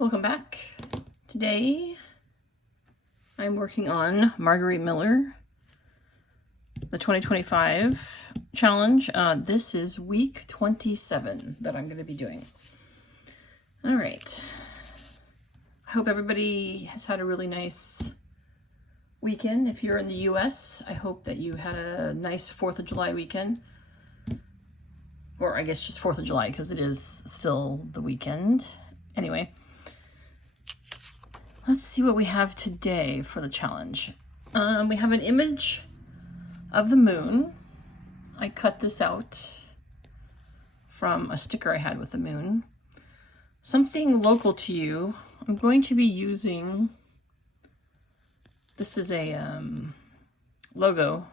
Welcome back. Today I'm working on Margarete Miller, the 2025 challenge. This is week 27 that I'm going to be doing. All right. I hope everybody has had a really nice weekend. If you're in the US, I hope that you had a nice 4th of July weekend. Or I guess just 4th of July because it is still the weekend. Anyway. Let's see what we have today for the challenge. We have an image of the moon. I cut this out from a sticker I had with the moon. Something local to you. I'm going to be using, this is a logo.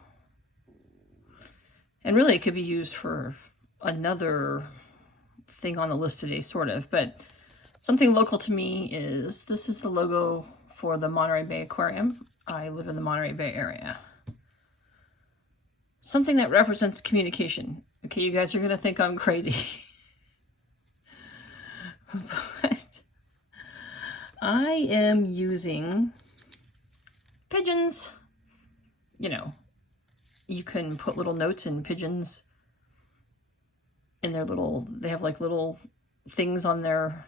And really it could be used for another thing on the list today, sort of, but something local to me is, this is the logo for the Monterey Bay Aquarium. I live in the Monterey Bay area. Something that represents communication. Okay, you guys are going to think I'm crazy. But I am using pigeons. You know, you can put little notes in pigeons in their little, they have like little things on their,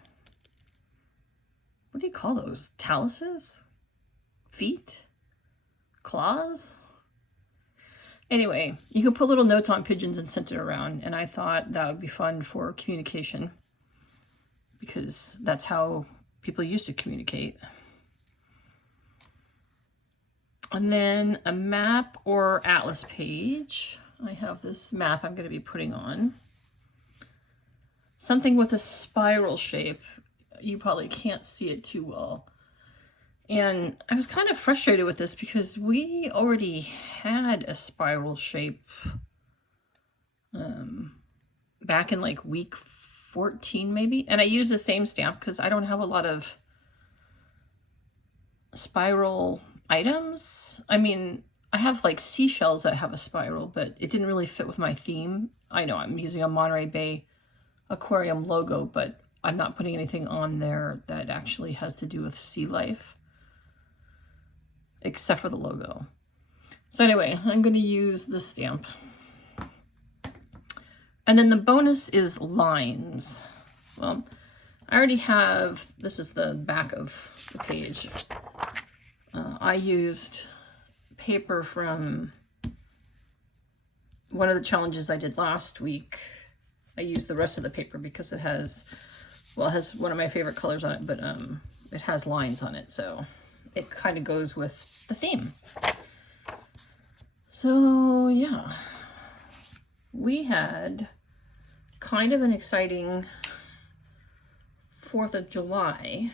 what do you call those? Taluses? Feet? Claws? Anyway, you can put little notes on pigeons and send it around, and I thought that would be fun for communication because that's how people used to communicate. And then a map or atlas page. I have this map I'm going to be putting on. Something with a spiral shape. You probably can't see it too well. And I was kind of frustrated with this because we already had a spiral shape back in like week 14 maybe. And I used the same stamp because I don't have a lot of spiral items. I mean, I have like seashells that have a spiral, but it didn't really fit with my theme. I know I'm using a Monterey Bay Aquarium logo, but I'm not putting anything on there that actually has to do with sea life, except for the logo. So anyway, I'm going to use this stamp. And then the bonus is lines. Well, I already have, this is the back of the page. I used paper from one of the challenges I did last week. I used the rest of the paper because it has, well, it has one of my favorite colors on it, but it has lines on it, so it kind of goes with the theme. So yeah, we had kind of an exciting 4th of July,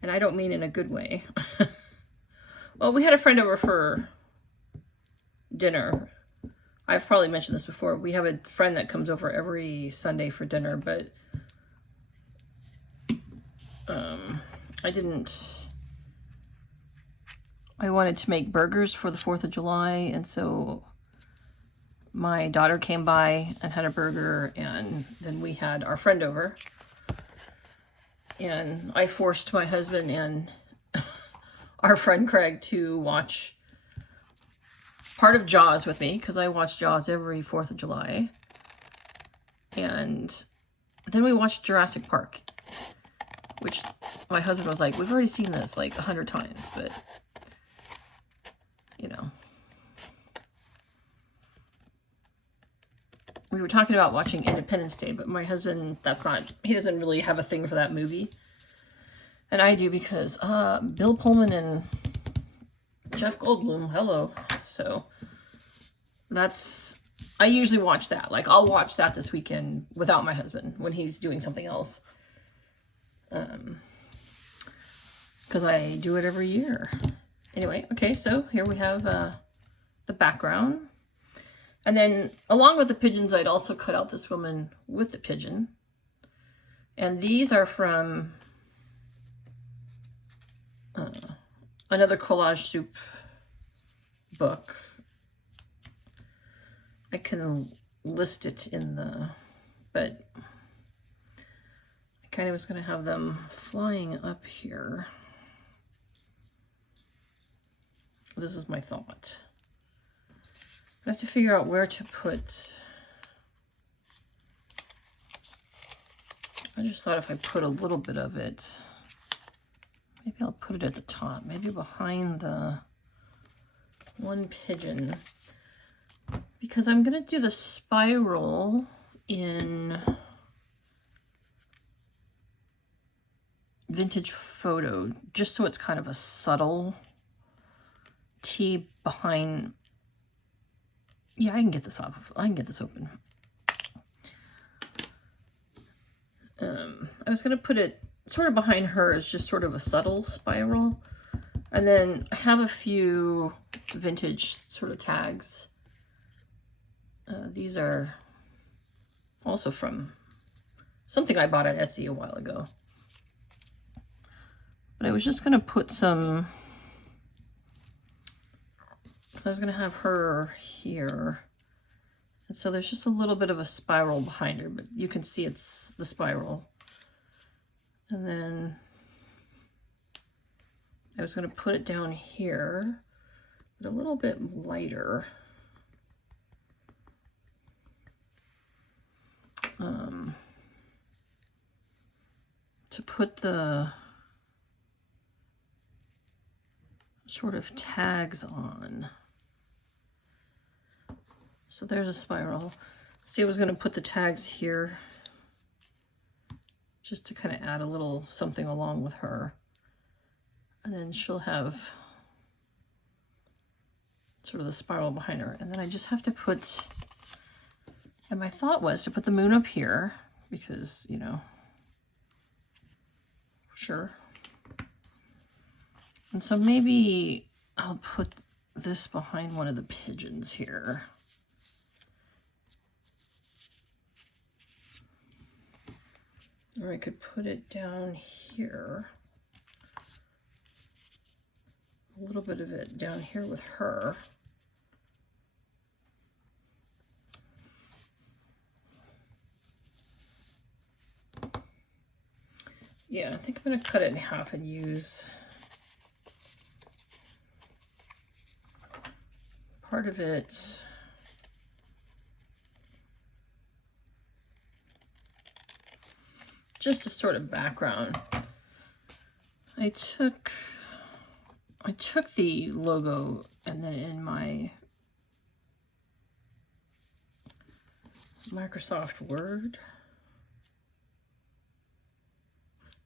and I don't mean in a good way. Well, we had a friend over for dinner. I've probably mentioned this before. We have a friend that comes over every Sunday for dinner, but I wanted to make burgers for the 4th of July, and so my daughter came by and had a burger, and then we had our friend over. And I forced my husband and our friend Craig to watch part of Jaws with me, because I watch Jaws every 4th of July. And then we watched Jurassic Park, which my husband was like, we've already seen this like 100 times, but you know. We were talking about watching Independence Day, but my husband, he doesn't really have a thing for that movie. And I do because Bill Pullman and Jeff Goldblum, hello. So I usually watch that. Like, I'll watch that this weekend without my husband when he's doing something else. Because I do it every year. Anyway, okay, so here we have the background. And then along with the pigeons, I'd also cut out this woman with the pigeon. And these are from another collage soup book. I can list it in the, but I kind of was going to have them flying up here. This is my thought. I have to figure out where to put. I just thought if I put a little bit of it, maybe I'll put it at the top, maybe behind the one pigeon, because I'm going to do the spiral in Vintage Photo, just so it's kind of a subtle T behind. Yeah, I can get this off. I can get this open. I was going to put it sort of behind her as just sort of a subtle spiral. And then I have a few vintage sort of tags. These are also from something I bought at Etsy a while ago. But I was just going to put some, I was going to have her here. And so there's just a little bit of a spiral behind her, but you can see it's the spiral. And then I was going to put it down here, but a little bit lighter. To put the sort of tags on. So there's a spiral. See, I was going to put the tags here just to kind of add a little something along with her. And then she'll have sort of the spiral behind her. And then I just have to put, and my thought was to put the moon up here because, you know, sure. And so maybe I'll put this behind one of the pigeons here. Or I could put it down here. A little bit of it down here with her. Yeah, I think I'm going to cut it in half and use part of it. Just a sort of background. I took the logo and then in my Microsoft Word,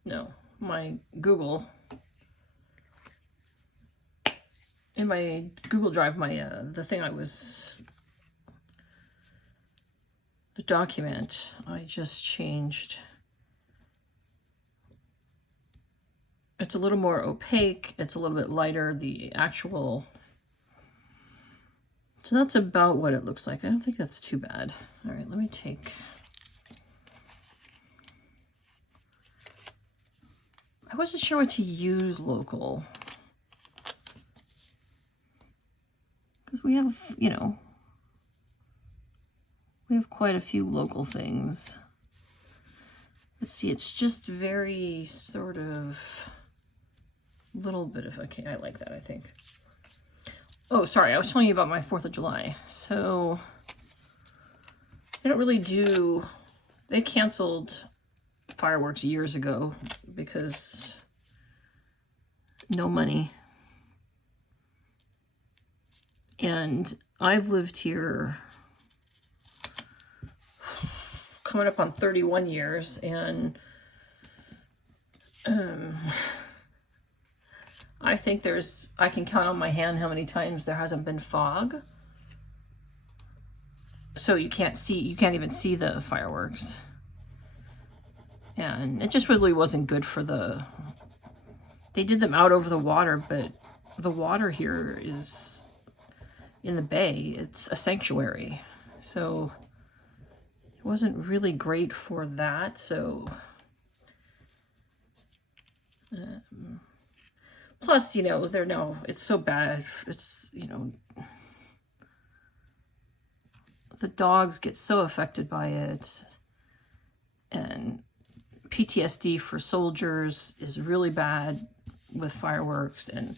no, my Google, in my Google Drive, my the thing I was, the document, I just changed. It's a little more opaque. It's a little bit lighter, the actual. So that's about what it looks like. I don't think that's too bad. All right, let me take. I wasn't sure what to use local. Because we have, you know, we have quite a few local things. Let's see, it's just very sort of little bit of, okay, I like that, I think. Oh, sorry, I was telling you about my 4th of July. So I don't really do, they canceled fireworks years ago because no money. And I've lived here coming up on 31 years, and I think I can count on my hand how many times there hasn't been fog. So you can't even see the fireworks. And it just really wasn't good for they did them out over the water, but the water here is in the bay. It's a sanctuary. So it wasn't really great for that. So plus, you know, it's so bad. It's, you know, the dogs get so affected by it. And PTSD for soldiers is really bad with fireworks, and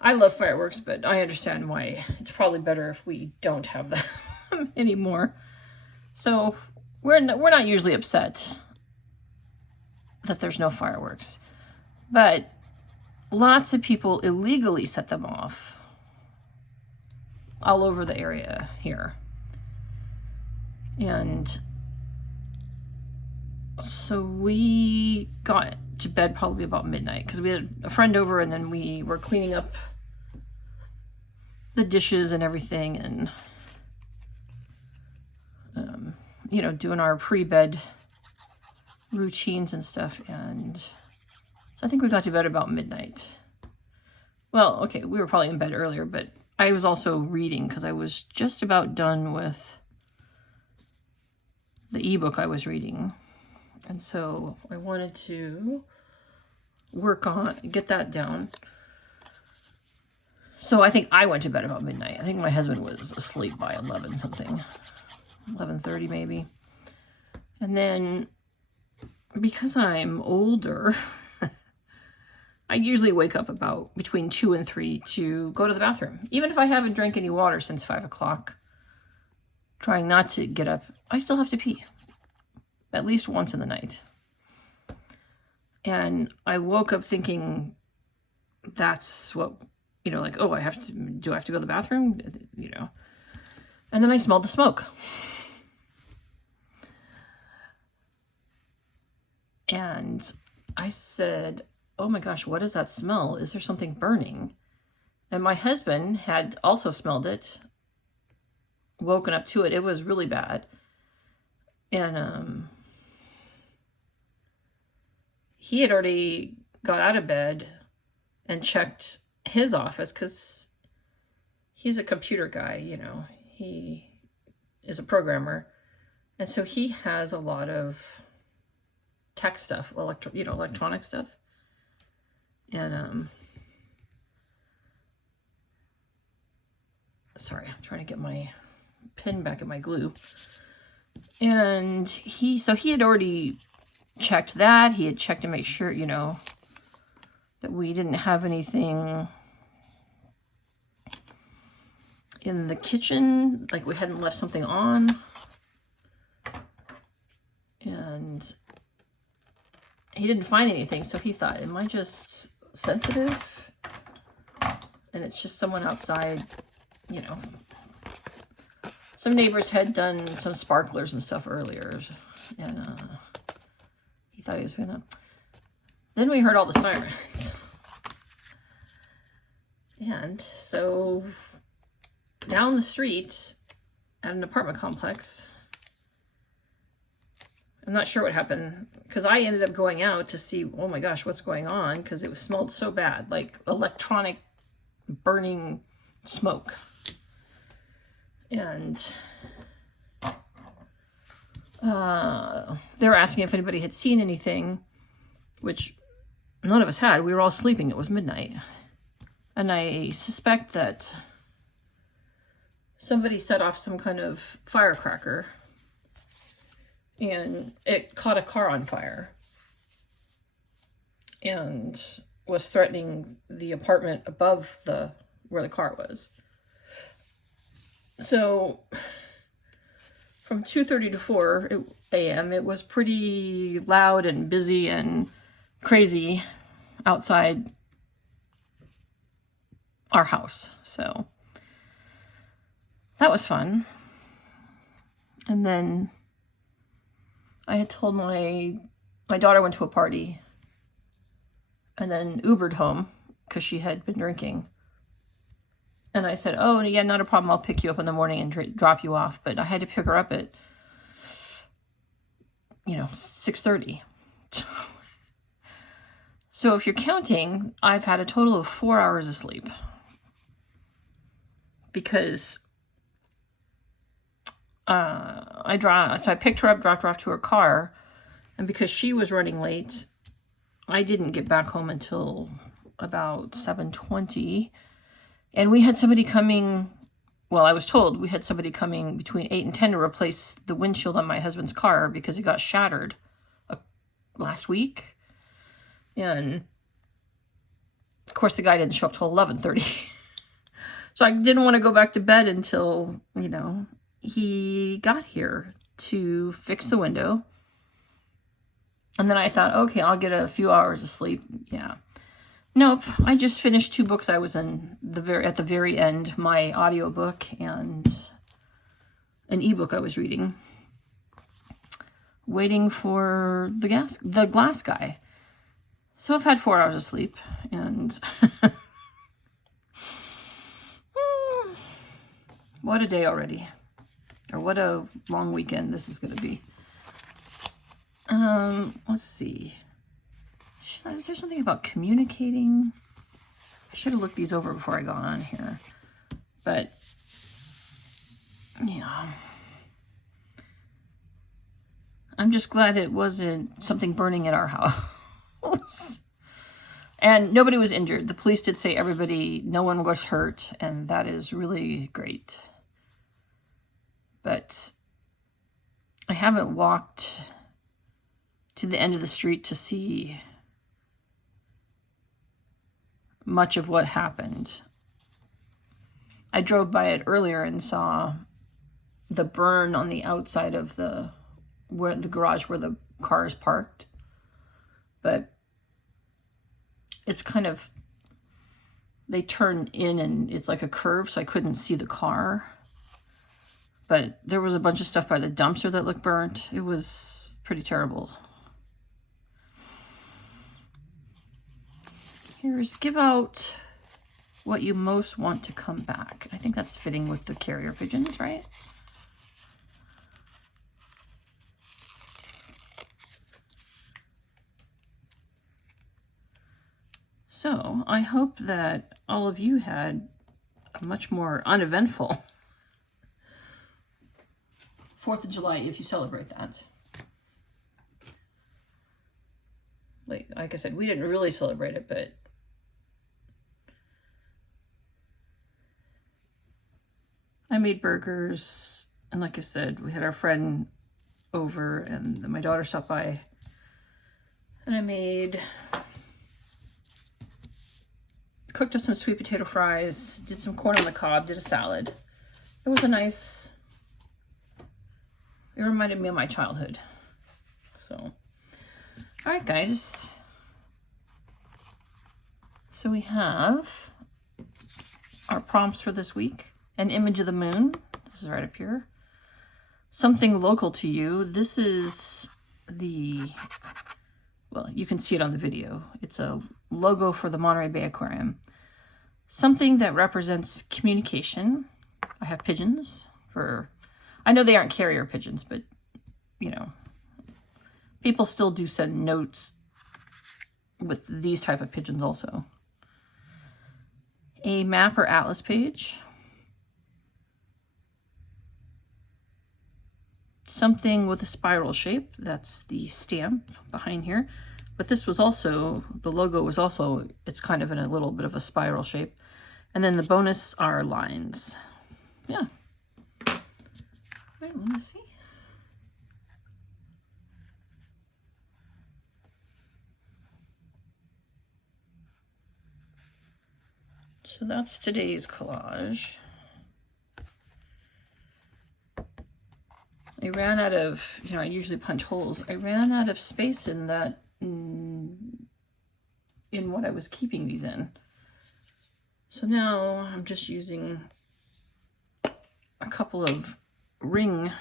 I love fireworks, but I understand why it's probably better if we don't have them anymore. So we're not usually upset that there's no fireworks, but lots of people illegally set them off all over the area here. And so we got to bed probably about midnight because we had a friend over, and then we were cleaning up the dishes and everything, and you know, doing our pre-bed routines and stuff. And so I think we got to bed about midnight. Well, okay, we were probably in bed earlier, but I was also reading because I was just about done with the ebook I was reading. And so I wanted to get that down. So I think I went to bed about midnight. I think my husband was asleep by 11 something, 11:30 maybe. And then because I'm older, I usually wake up about between 2 and 3 to go to the bathroom. Even if I haven't drank any water since 5 o'clock, trying not to get up, I still have to pee at least once in the night. And I woke up thinking that's what, you know, like, oh, do I have to go to the bathroom? You know, and then I smelled the smoke. And I said, oh my gosh, what is that smell? Is there something burning? And my husband had also smelled it, woken up to it. It was really bad. And he had already got out of bed and checked his office because he's a computer guy, you know. He is a programmer. And so he has a lot of tech stuff, electronic stuff. And sorry, I'm trying to get my pin back in my glue. And he had already checked that. He had checked to make sure, you know, that we didn't have anything in the kitchen, like we hadn't left something on. And he didn't find anything, so he thought, am I just sensitive? And it's just someone outside, you know. Some neighbors had done some sparklers and stuff earlier, and he thought he was gonna. Then we heard all the sirens. And so down the street at an apartment complex, I'm not sure what happened because I ended up going out to see, oh my gosh, what's going on? Because it smelled so bad, like electronic burning smoke. And they were asking if anybody had seen anything, which none of us had. We were all sleeping. It was midnight. And I suspect that somebody set off some kind of firecracker and it caught a car on fire and was threatening the apartment above where the car was. So from 2:30 to 4 a.m., it was pretty loud and busy and crazy outside our house. So that was fun. And then I had told my daughter went to a party and then Ubered home because she had been drinking. And I said, oh, yeah, not a problem. I'll pick you up in the morning and drop you off. But I had to pick her up at, 6:30. So if you're counting, I've had a total of 4 hours of sleep. Because I picked her up, dropped her off to her car. And because she was running late, I didn't get back home until about 7:20. And we had somebody coming, well, I was told we had somebody coming between 8 and 10 to replace the windshield on my husband's car because it got shattered last week. And of course the guy didn't show up till 11:30. So I didn't want to go back to bed until, you know, he got here to fix the window. And then I thought, okay, I'll get a few hours of sleep. Yeah. Nope. I just finished 2 books I was in at the very end, my audiobook and an ebook I was reading. Waiting for the glass guy. So I've had 4 hours of sleep, and what a day already. Or what a long weekend this is going to be. Let's see. Is there something about communicating? I should have looked these over before I got on here. But, yeah. I'm just glad it wasn't something burning at our house. And nobody was injured. The police did say no one was hurt, and that is really great. But I haven't walked to the end of the street to see much of what happened. I drove by it earlier and saw the burn on the outside of the garage where the car is parked. But it's kind of, they turn in and it's like a curve, so I couldn't see the car. But there was a bunch of stuff by the dumpster that looked burnt. It was pretty terrible. Here's give out what you most want to come back. I think that's fitting with the carrier pigeons, right? So I hope that all of you had a much more uneventful 4th of July if you celebrate that. Like I said, we didn't really celebrate it, but I made burgers, and like I said, we had our friend over, and my daughter stopped by, and I cooked up some sweet potato fries, did some corn on the cob, did a salad. It was it reminded me of my childhood. So, all right, guys. So we have our prompts for this week. An image of the moon. This is right up here. Something local to you. This is well, you can see it on the video. It's a logo for the Monterey Bay Aquarium. Something that represents communication. I have pigeons I know they aren't carrier pigeons, but, you know, people still do send notes with these type of pigeons also. A map or atlas page. Something with a spiral shape. That's the stamp behind here. But this was also, the logo was also, it's kind of in a little bit of a spiral shape. And then the bonus are lines. Yeah. All right, let me see. So that's today's collage. I ran out of, I usually punch holes. I ran out of space in that, in what I was keeping these in. So now I'm just using a couple of rings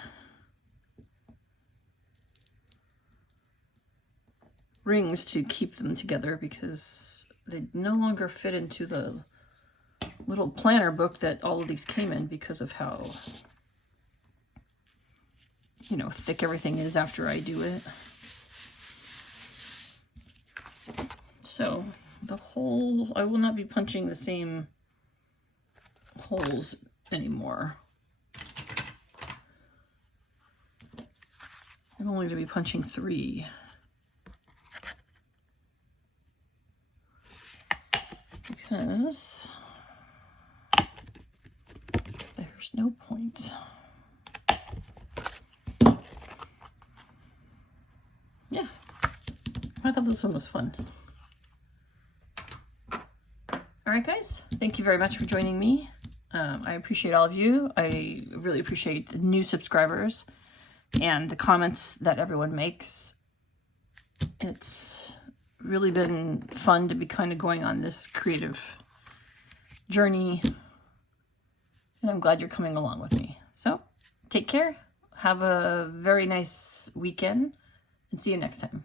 to keep them together because they no longer fit into the little planner book that all of these came in because of how, thick everything is after I do it. So I will not be punching the same holes anymore. I'm only going to be punching 3. Because there's no point. Yeah. I thought this one was fun. All right, guys, thank you very much for joining me. I appreciate all of you. I really appreciate the new subscribers and the comments that everyone makes. It's really been fun to be kind of going on this creative journey, and I'm glad you're coming along with me. So take care, have a very nice weekend, and see you next time.